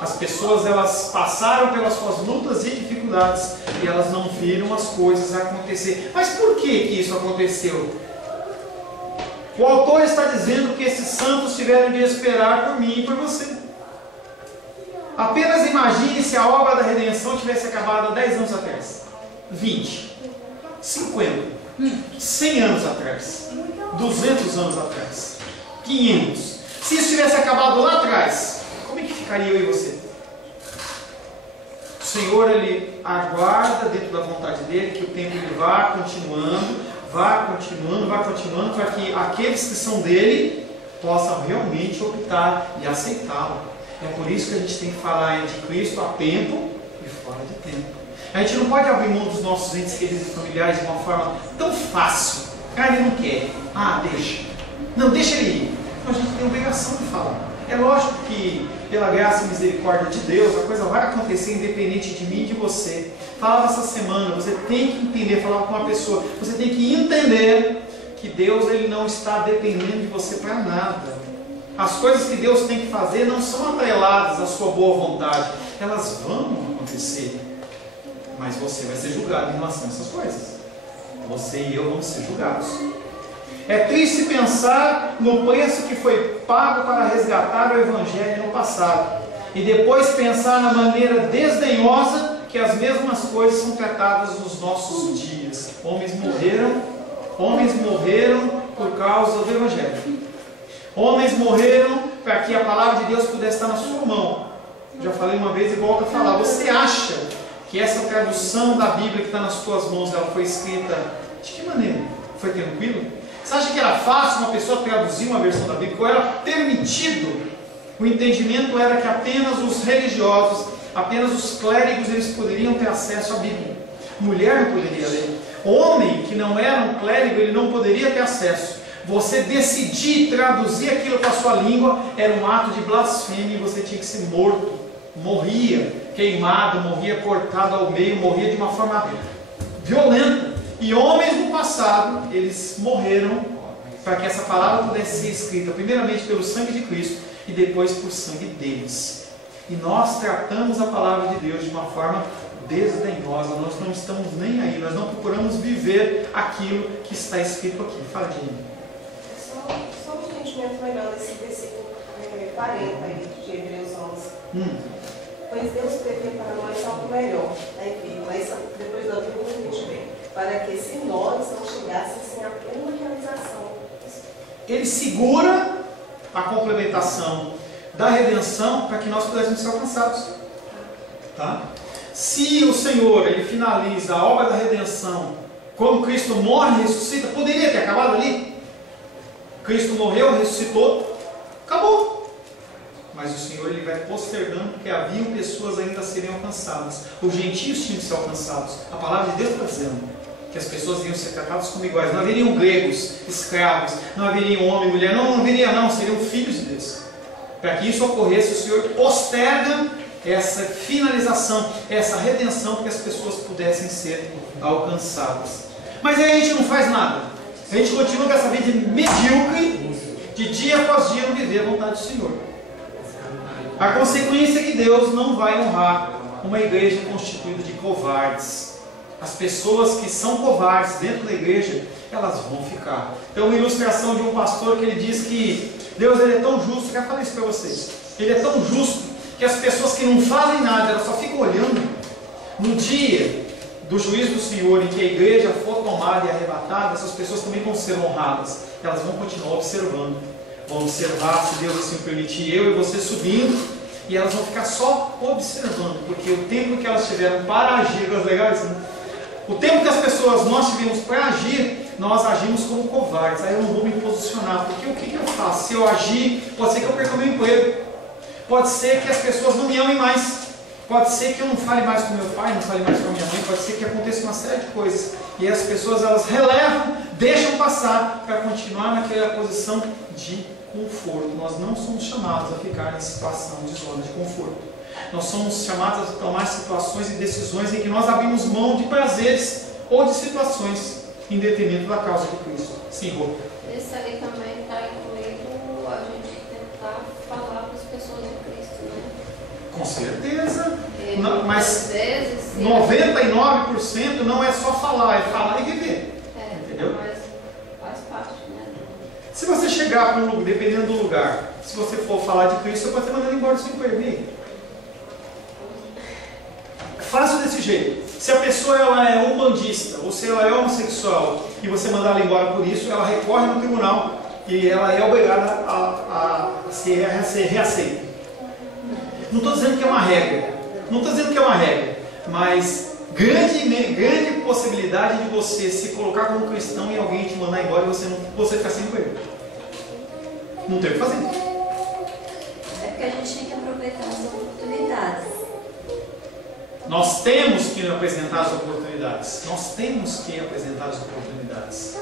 As pessoas, elas passaram pelas suas lutas e dificuldades e elas não viram as coisas acontecer. Mas por que isso aconteceu? O autor está dizendo que esses santos tiveram de esperar por mim e por você. Apenas imagine se a obra da redenção tivesse acabado há 10 anos atrás, 20, 50, 100 anos atrás, 200 anos atrás, 500. Se isso tivesse acabado lá atrás, como é que ficaria eu e você? O Senhor, Ele aguarda dentro da vontade dEle que o tempo ele vá continuando, para que aqueles que são dEle possam realmente optar e aceitá-lo. É por isso que a gente tem que falar de Cristo a tempo e fora de tempo. A gente não pode abrir mão dos nossos entes queridos e familiares de uma forma tão fácil. Cara, ele não quer. Deixa. Não, deixa ele ir. Então a gente tem a obrigação de falar. É lógico que, pela graça e misericórdia de Deus, a coisa vai acontecer independente de mim e de você. Falava essa semana, você tem que entender, falar com uma pessoa, você tem que entender que Deus, Ele não está dependendo de você para nada. As coisas que Deus tem que fazer não são atreladas à sua boa vontade. Elas vão acontecer. Mas você vai ser julgado em relação a essas coisas. Você e eu vamos ser julgados. É triste pensar no preço que foi pago para resgatar o Evangelho no passado. E depois pensar na maneira desdenhosa que as mesmas coisas são tratadas nos nossos dias. Homens morreram por causa do Evangelho. Homens morreram para que a palavra de Deus pudesse estar na sua mão. Já falei uma vez e volto a falar. Você acha que essa tradução da Bíblia que está nas suas mãos, ela foi escrita de que maneira? Foi tranquilo? Você acha que era fácil uma pessoa traduzir uma versão da Bíblia? Ou era permitido? O entendimento era que apenas os religiosos, apenas os clérigos, eles poderiam ter acesso à Bíblia. Mulher não poderia ler. Homem que não era um clérigo, ele não poderia ter acesso. Você decidir traduzir aquilo para a sua língua era um ato de blasfêmia e você tinha que ser morto. Morria queimado, morria cortado ao meio, morria de uma forma violenta. E homens no passado, eles morreram para que essa palavra pudesse ser escrita primeiramente pelo sangue de Cristo e depois por sangue deles. E nós tratamos a palavra de Deus de uma forma desdenhosa. Nós não estamos nem aí, nós não procuramos viver aquilo que está escrito aqui. Fala, Dini. Só um entendimento melhor desse versículo 40 aí, de Hebreus 11. Pois Deus prevê para nós algo melhor, mas depois da pergunta a gente vê, para que se nós não chegássemos sem a plena realização. Ele segura a complementação da redenção para que nós pudéssemos ser alcançados. Tá? Se o Senhor ele finaliza a obra da redenção quando Cristo morre e ressuscita, poderia ter acabado ali? Cristo morreu, ressuscitou, acabou. Mas o Senhor ele vai postergando porque haviam pessoas ainda a serem alcançadas. Os gentios tinham que ser alcançados. A palavra de Deus está dizendo que as pessoas iam ser tratadas como iguais. Não haveriam gregos, escravos, não haveriam homem, mulher, não haveria não, seriam filhos de Deus. Para que isso ocorresse, o Senhor posterga essa finalização, essa redenção, para que as pessoas pudessem ser alcançadas. Mas aí a gente não faz nada. A gente continua com essa vida medíocre, de dia após dia, não viver a vontade do Senhor. A consequência é que Deus não vai honrar uma igreja constituída de covardes. As pessoas que são covardes dentro da igreja, elas vão ficar. Tem uma ilustração de um pastor que ele diz que Deus ele é tão justo, eu quero falar isso para vocês. Ele é tão justo que as pessoas que não fazem nada, elas só ficam olhando. No dia do juízo do Senhor, em que a igreja for tomada e arrebatada, essas pessoas também vão ser honradas. Elas vão continuar observando. Vão observar, se Deus assim permitir, eu e você subindo, e elas vão ficar só observando, porque o tempo que elas tiveram para agir, legais, né? O tempo que as pessoas nós tivemos para agir, nós agimos como covardes. Aí eu não vou me posicionar, porque o que eu faço? Se eu agir, pode ser que eu perca o meu emprego, pode ser que as pessoas não me amem mais, pode ser que eu não fale mais com meu pai, não fale mais com a minha mãe, pode ser que aconteça uma série de coisas. E as pessoas elas relevam, deixam passar para continuar naquela posição de conforto. Nós não somos chamados a ficar em situação de zona de conforto. Nós somos chamados a tomar situações e decisões em que nós abrimos mão de prazeres ou de situações em detrimento da causa de Cristo. Sim, Rô. Esse aí também está incluído a gente tentar falar para as pessoas de Cristo, né? Com certeza. Não, mas vezes, 99% não é só falar, é falar e viver. Entendeu? Mas faz parte, né? Se você chegar para um lugar, dependendo do lugar, se você for falar de Cristo, você pode ser mandado embora do seu emprego. Faça desse jeito. Se a pessoa ela é umbandista, ou se ela é homossexual, e você mandar ela embora por isso, ela recorre no tribunal e ela é obrigada a ser reaceita. Não estou dizendo que é uma regra. Não estou dizendo que é uma regra. Mas grande possibilidade de você se colocar como cristão e alguém te mandar embora e você ficar sem emprego. Não tem o que fazer. É porque a gente tem que aproveitar as oportunidades. Nós temos que apresentar as oportunidades. Nós temos que apresentar as oportunidades.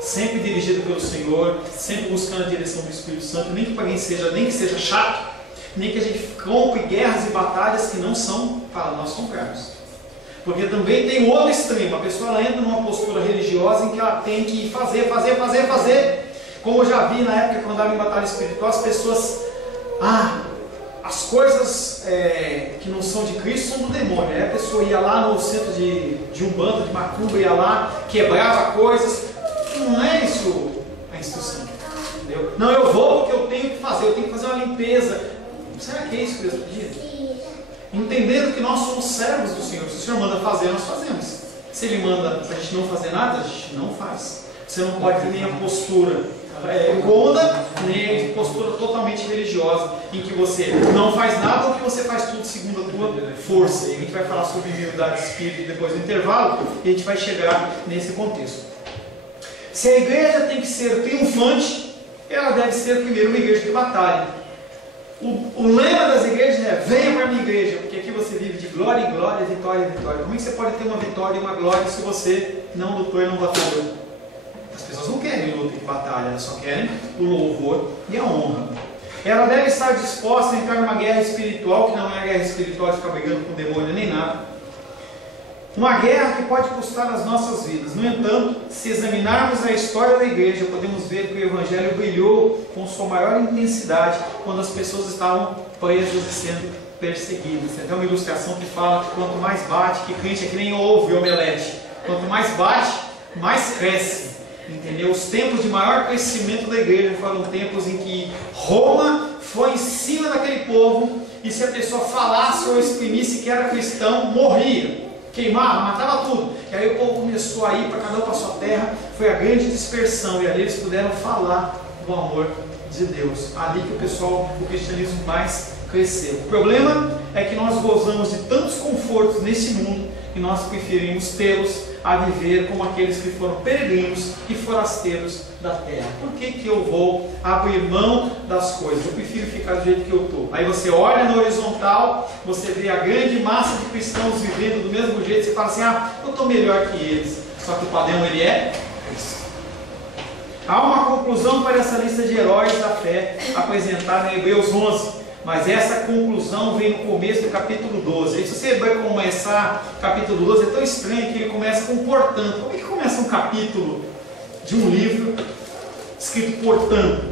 Sempre dirigido pelo Senhor, sempre buscando a direção do Espírito Santo, nem que seja chato, nem que a gente compre guerras e batalhas que não são para nós comprarmos. Porque também tem outro extremo. A pessoa ela entra numa postura religiosa em que ela tem que fazer. Como eu já vi na época que eu andava em batalha espiritual, as pessoas... as coisas que não são de Cristo são do demônio. Aí a pessoa ia lá no centro de Umbanda, de Macumba, ia lá, quebrava coisas. Não é isso a instrução. Entendeu? Não, eu vou porque eu tenho que fazer uma limpeza. Será que é isso que Deus pediu? Entendendo que nós somos servos do Senhor. Se o Senhor manda fazer, nós fazemos. Se Ele manda a gente não fazer nada, a gente não faz. Você não pode ter nem a postura cômoda, nem de postura totalmente religiosa, em que você não faz nada ou que você faz tudo segundo a tua força. E a gente vai falar sobre humildade de espírito depois do intervalo, e a gente vai chegar nesse contexto. Se a igreja tem que ser triunfante, ela deve ser primeiro uma igreja de batalha. O lema das igrejas é: venha para a minha igreja, porque aqui você vive de glória em glória, vitória em vitória. Como é que você pode ter uma vitória e uma glória se você não lutou e não batalhou? As pessoas não querem luta e batalha, elas só querem o louvor e a honra. Ela deve estar disposta a entrar numa guerra espiritual, que não é a guerra espiritual de ficar brigando com o demônio nem nada. Uma guerra que pode custar as nossas vidas. No entanto, se examinarmos a história da igreja, podemos ver que o Evangelho brilhou com sua maior intensidade quando as pessoas estavam presas e sendo perseguidas. Tem até uma ilustração que fala que quanto mais bate, que crente é que nem ovo e omelete. Quanto mais bate, mais cresce. Entendeu? Os tempos de maior crescimento da igreja foram tempos em que Roma foi em cima daquele povo, e se a pessoa falasse ou exprimisse que era cristão, morria, queimava, matava tudo. E aí o povo começou a ir para cada um para a sua terra, foi a grande dispersão, e ali eles puderam falar do amor de Deus. Ali que o cristianismo mais cresceu. O problema é que nós gozamos de tantos confortos nesse mundo e nós preferimos tê-los a viver como aqueles que foram peregrinos e forasteiros da terra. Por que eu vou abrir mão das coisas? Eu prefiro ficar do jeito que eu estou. Aí você olha no horizontal, você vê a grande massa de cristãos vivendo do mesmo jeito, você fala assim: eu estou melhor que eles. Só que o padrão ele é Cristo. Há uma conclusão para essa lista de heróis da fé apresentada em Hebreus 11. Mas essa conclusão vem no começo do capítulo 12. E se você vai começar o capítulo 12, é tão estranho que ele começa com portanto. Como é que começa um capítulo de um livro escrito portanto?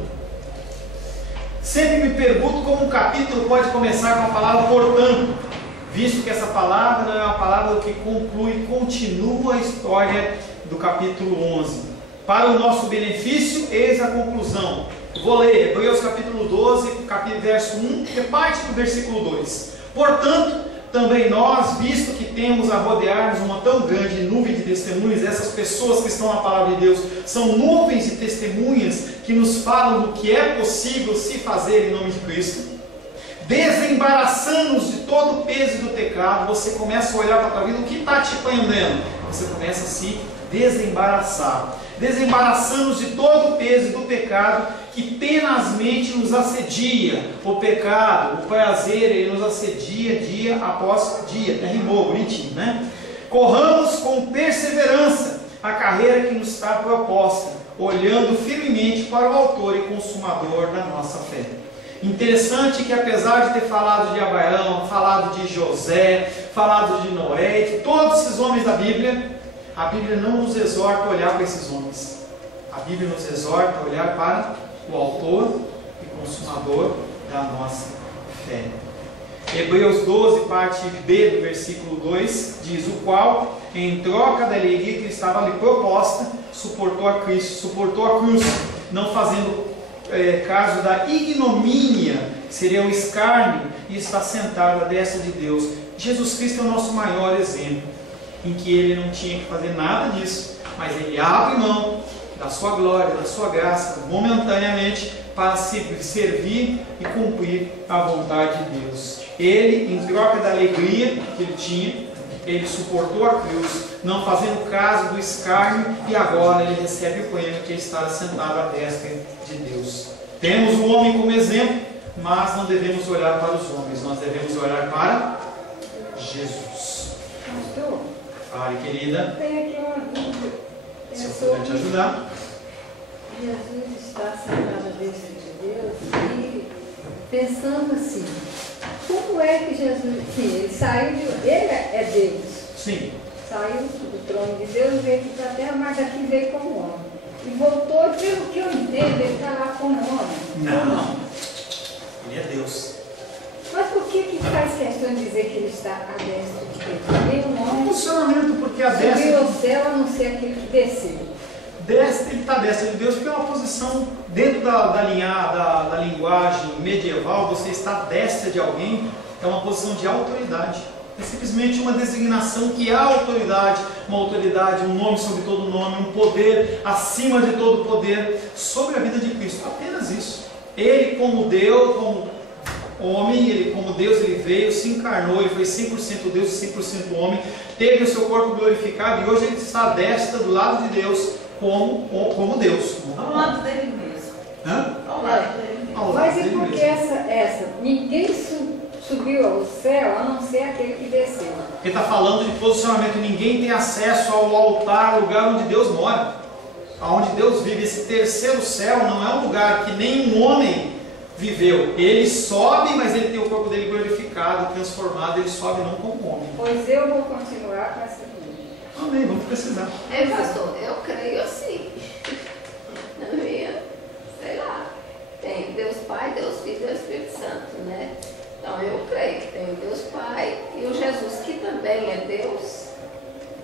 Sempre me pergunto como um capítulo pode começar com a palavra portanto, visto que essa palavra não é uma palavra que conclui, continua a história do capítulo 11. Para o nosso benefício, eis a conclusão. Vou ler Hebreus capítulo 12, verso 1, que é parte do versículo 2. Portanto, também nós, visto que temos a rodear-nos uma tão grande nuvem de testemunhas, essas pessoas que estão na palavra de Deus são nuvens de testemunhas que nos falam do que é possível se fazer em nome de Cristo, desembaraçando-nos de todo o peso do pecado. Você começa a olhar para a tua vida, o que está te prendendo? Você começa a se desembaraçar, desembaraçando-nos de todo o peso do pecado que tenazmente nos assedia. O pecado, o prazer, ele nos assedia dia após dia. Até rimou, bonitinho, né? Corramos com perseverança a carreira que nos está proposta, olhando firmemente para o autor e consumador da nossa fé. Interessante que, apesar de ter falado de Abraão, falado de José, falado de Noé, de todos esses homens da Bíblia, a Bíblia não nos exorta a olhar para esses homens. A Bíblia nos exorta a olhar para o autor e consumador da nossa fé. Hebreus 12, parte B do versículo 2, diz: o qual, em troca da alegria que lhe estava ali proposta, suportou a Cristo, suportou a cruz, não fazendo caso da ignomínia, que seria o escárnio, e está sentado à destra de Deus. Jesus Cristo é o nosso maior exemplo, em que ele não tinha que fazer nada disso, mas ele abre mão da sua glória, da sua graça, momentaneamente, para servir e cumprir a vontade de Deus. Ele, em troca da alegria que ele tinha, ele suportou a cruz, não fazendo caso do escárnio, e agora ele recebe o prêmio, que é estar sentado à destra de Deus. Temos o homem como exemplo, mas não devemos olhar para os homens, nós devemos olhar para Jesus. Pastor, Fale, querida. tem aqui uma dúvida. Se eu puder te ajudar. Jesus está sentado à destra de Deus e pensando assim, como é que Jesus, sim, ele saiu de, ele é Deus, Sim. saiu do trono de Deus, veio aqui para a terra, mas aqui veio como homem. E voltou, pelo que eu entendo, ele está lá como homem. Não. Ele é Deus. Mas por que faz questão de dizer que ele está à destra de Deus? Nenhum homem Funcionamento, porque a subiu destra. ao céu a não ser aquele que desceu. Ele está à destra de Deus porque é uma posição dentro da linguagem medieval. Você está à destra de alguém, é uma posição de autoridade. É simplesmente uma designação que há autoridade, uma autoridade, um nome sobre todo nome, um poder acima de todo poder sobre a vida de Cristo. Apenas isso. Ele, como Deus, como homem, ele, como Deus, ele veio, se encarnou, ele foi 100% Deus e 100% homem, teve o seu corpo glorificado e hoje ele está à destra do lado de Deus como Deus. Ao lado dele mesmo. Hã? Ao lado dele mesmo. Ao lado Mas e dele por que mesmo. ninguém subiu ao céu a não ser aquele que desceu? Ele está falando de posicionamento. Ninguém tem acesso ao altar, lugar onde Deus mora, aonde Deus vive. Esse terceiro céu não é um lugar que nenhum homem viveu. Ele sobe, mas ele tem o corpo dele glorificado, transformado. Ele sobe não como homem. Pois eu vou continuar com essa vida. Amém, vamos precisar. Pastor, eu creio assim. Na minha, sei lá, tem Deus Pai, Deus Filho e Deus Espírito Santo, né? Então eu creio que tem o Deus Pai e o Jesus, que também é Deus,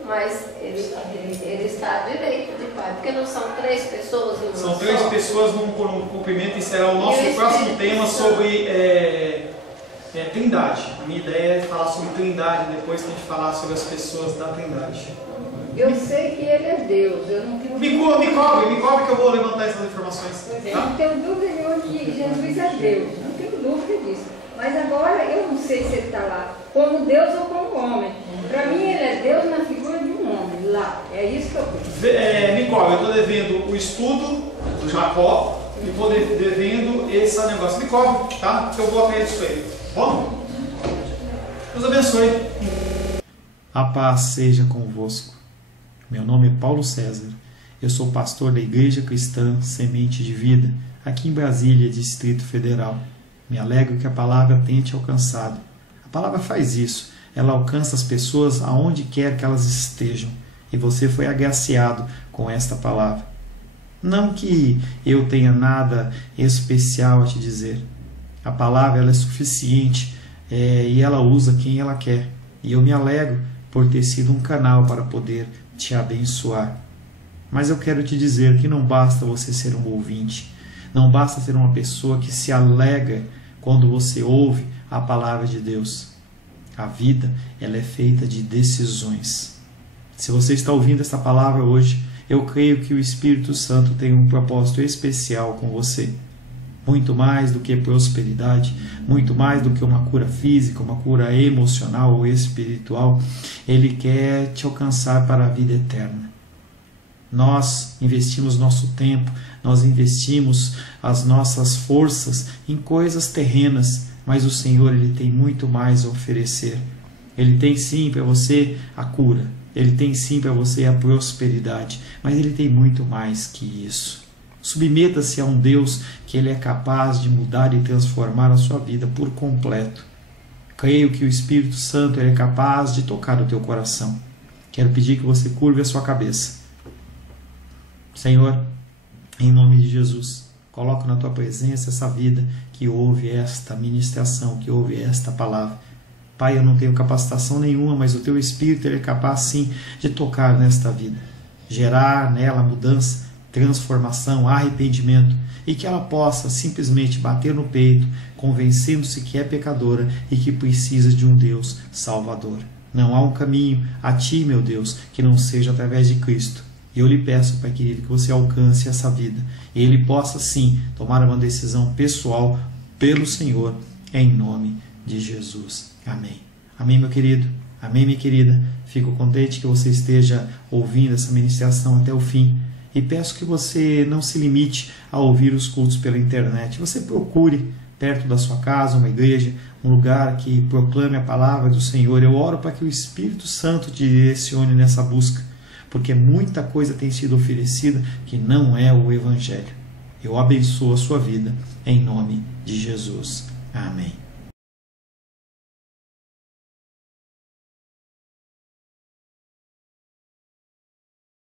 mas ele está à direita de Pai, porque não são três pessoas em uma São só? três pessoas num cumprimento, e será o nosso E o próximo Espírito tema Santo. sobre Trindade. A minha ideia é falar sobre Trindade, depois tem que falar sobre as pessoas da Trindade. Eu sei que ele é Deus, eu não tenho Me cobre que eu vou levantar essas informações. Pois é, Tá? não tenho dúvida nenhuma que Jesus é Deus, não tenho dúvida disso. Mas agora eu não sei se ele está lá como Deus ou como homem. Para mim ele é Deus na figura de um homem, lá. É isso que eu penso. Me cobre, eu estou devendo o estudo do Jacó e estou devendo esse negócio. Me cobre, tá? Que eu vou aprender isso aí. Bom? Deus abençoe. A paz seja convosco. Meu nome é Paulo César. Eu sou pastor da Igreja Cristã Semente de Vida, aqui em Brasília, Distrito Federal. Me alegro que a palavra tenha te alcançado. A palavra faz isso. Ela alcança as pessoas aonde quer que elas estejam. E você foi agraciado com esta palavra. Não que eu tenha nada especial a te dizer, A palavra ela é suficiente e ela usa quem ela quer. E eu me alegro por ter sido um canal para poder te abençoar. Mas eu quero te dizer que não basta você ser um ouvinte, não basta ser uma pessoa que se alegra quando você ouve a palavra de Deus. A vida ela é feita de decisões. Se você está ouvindo essa palavra hoje, eu creio que o Espírito Santo tem um propósito especial com você. Muito mais do que prosperidade, muito mais do que uma cura física, uma cura emocional ou espiritual, Ele quer te alcançar para a vida eterna. Nós investimos nosso tempo, nós investimos as nossas forças em coisas terrenas, mas o Senhor Ele tem muito mais a oferecer. Ele tem sim para você a cura, Ele tem sim para você a prosperidade, mas Ele tem muito mais que isso. Submeta-se a um Deus que Ele é capaz de mudar e transformar a sua vida por completo. Creio que o Espírito Santo é capaz de tocar o teu coração. Quero pedir que você curve a sua cabeça. Senhor, em nome de Jesus, coloco na tua presença essa vida que ouve esta ministração, que ouve esta palavra. Pai, eu não tenho capacitação nenhuma, mas o teu Espírito ele é capaz sim de tocar nesta vida, gerar nela mudança, transformação, arrependimento, e que ela possa simplesmente bater no peito, convencendo-se que é pecadora e que precisa de um Deus salvador. Não há um caminho a ti, meu Deus, que não seja através de Cristo. E eu lhe peço, Pai querido, que você alcance essa vida e ele possa sim tomar uma decisão pessoal pelo Senhor, em nome de Jesus. Amém. Amém, meu querido. Amém, minha querida. Fico contente que você esteja ouvindo essa ministração até o fim. E peço que você não se limite a ouvir os cultos pela internet. Você procure perto da sua casa uma igreja, um lugar que proclame a palavra do Senhor. Eu oro para que o Espírito Santo te direcione nessa busca, porque muita coisa tem sido oferecida que não é o Evangelho. Eu abençoo a sua vida em nome de Jesus. Amém.